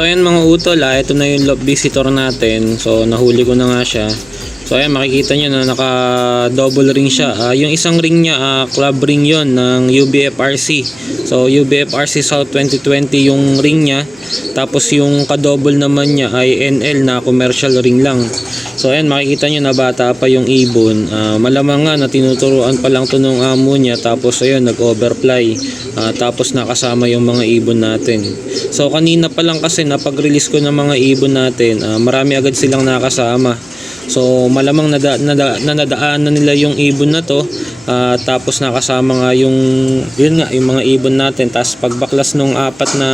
So ayan mga utol, ito na yung love visitor natin. So nahuli ko na nga siya. So ayan, makikita nyo na naka double ring siya. Yung isang ring niya, club ring yon ng UBFRC. So UBFRC South 2020 yung ring niya. Tapos yung ka-double naman niya ay NL na commercial ring lang. So ayan, makikita nyo na bata pa yung ibon. Malamang nga na tinuturuan pa lang to ng amo niya. Tapos ayun, nag-overfly. Tapos nakasama yung mga ibon natin. So kanina pa lang kasi napag-release ko ng mga ibon natin, marami agad silang nakasama. So malamang nadaanan nila yung ibon na to, tapos nakasama nga yung mga ibon natin. Tapos pagbaklas nung apat na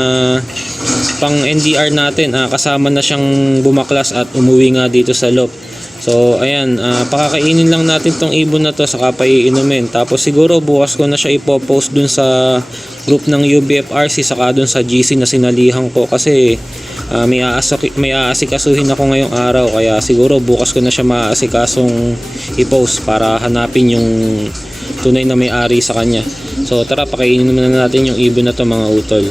pang NDR natin, kasama na siyang bumaklas at umuwi nga dito sa loop. So ayan, pakakainin lang natin tong ibon na to, saka paiinumin. Tapos siguro bukas ko na siya ipopost dun sa group ng UBFRC, saka dun sa GC na sinalihan ko, kasi may aasikasuhin ako ngayong araw. Kaya siguro bukas ko na siya maaasikasong i-post para hanapin yung tunay na may-ari sa kanya. So tara, pakainin naman natin yung ibon na to mga utol.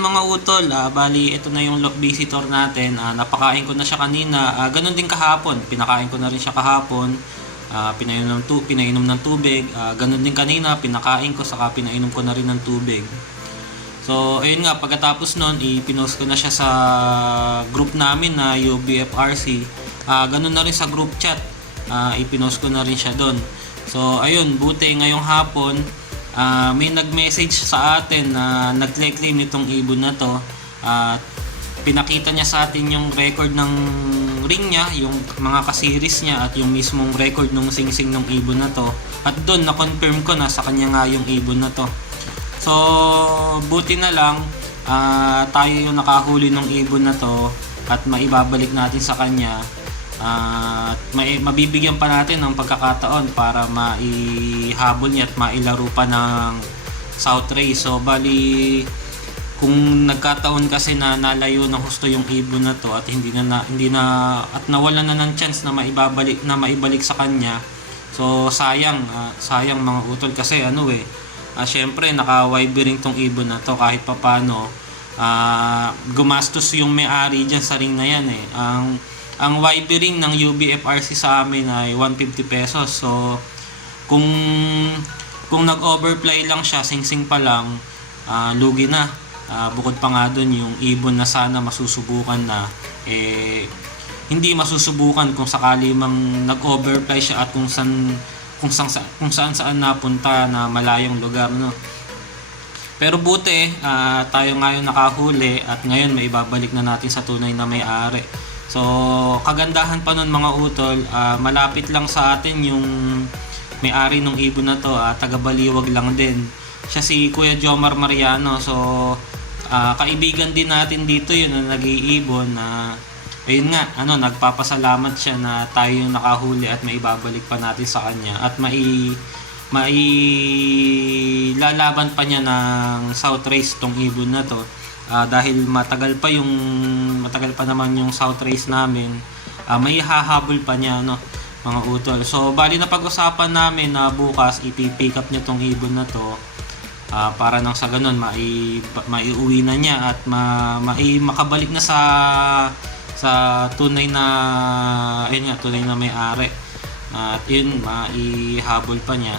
ayun mga utol, bali ito na yung lock visitor natin. Napakain ko na siya kanina. Ganun din kahapon, pinakain ko na rin siya kahapon. Pinainom ng tubig. Ganun din kanina, pinakain ko saka pinainom ko na rin ng tubig. So ayun nga, pagkatapos nun, ipinost ko na siya sa group namin na UBFRC. Ganun na rin sa group chat, ipinost ko na rin siya doon. So ayun, buti ngayong hapon, may nag-message sa atin na nag-claim nitong ibon na to. Pinakita niya sa atin yung record ng ring niya, yung mga ka-series niya at yung mismong record ng sing-sing ng ibon na to. At doon na-confirm ko na sa kanya nga yung ibon na to. So buti na lang tayo yung nakahuli ng ibon na to at maibabalik natin sa kanya. Mabibigyan pa natin ng pagkakataon para maihabol niya at mailaro pa ng South Ray. So bali, kung nagkataon kasi na nalayo ng husto yung ibon na to at hindi na at nawalan na ng chance na maibalik sa kanya. So sayang mga utol, kasi syempre naka-wibering tong ibon na to. Kahit papano gumastos yung may-ari diyan sa ring na yan eh. Ang wibering ng UBFRC sa amin ay 150 pesos. So kung nag-overplay lang siya, sing-sing pa lang, lugi na. Bukod pa nga doon, yung ibon na sana masusubukan na, hindi masusubukan kung sakali mang nag-overplay siya at kung saan napunta na malayong lugar, no. Pero buti, tayo ngayon nakahuli at ngayon may ibabalik na natin sa tunay na may-ari. So kagandahan pa nun mga utol, malapit lang sa atin yung may-ari ng ibon na to, taga Baliwag lang din. Siya si Kuya Jomar Mariano. So kaibigan din natin dito yun na nag-iibon. Ayun nga, nagpapasalamat siya na tayo yung nakahuli at maibabalik pa natin sa kanya at mailalaban pa niya ng South Race tong ibon na to. Dahil matagal pa naman yung South Race namin, may hahabol pa niya, mga utol. So bali na pag-usapan namin na bukas ipipick up niya tong ibon na to, para nang sa ganun maiuwi na niya at makabalik na sa tunay na may-ari, at yun maihabol pa niya.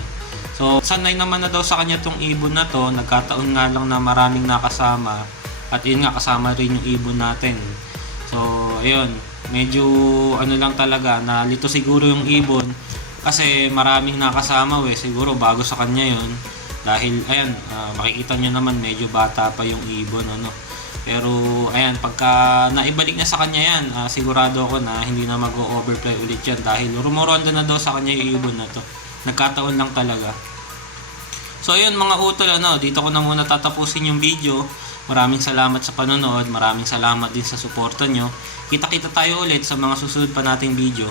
So sanay naman na daw sa kanya tong ibon na to. Nagkataon nga lang na maraming nakasama at yun nga, kasama rin yung ibon natin. So ayun, medyo lang talaga, nalito siguro yung ibon kasi maraming nakasama siguro bago sa kanya yun. Dahil ayan, makikita nyo naman medyo bata pa yung ibon, pero ayan, pagka naibalik na sa kanya yan, sigurado ako na hindi na mag-overplay ulit yan dahil rumoronda na daw sa kanya yung ibon na to. Nagkataon lang talaga. So ayun mga utol, dito ko na muna tatapusin yung video. Maraming salamat sa panonood, maraming salamat din sa suporta nyo. Kita-kita tayo ulit sa mga susunod pa nating video.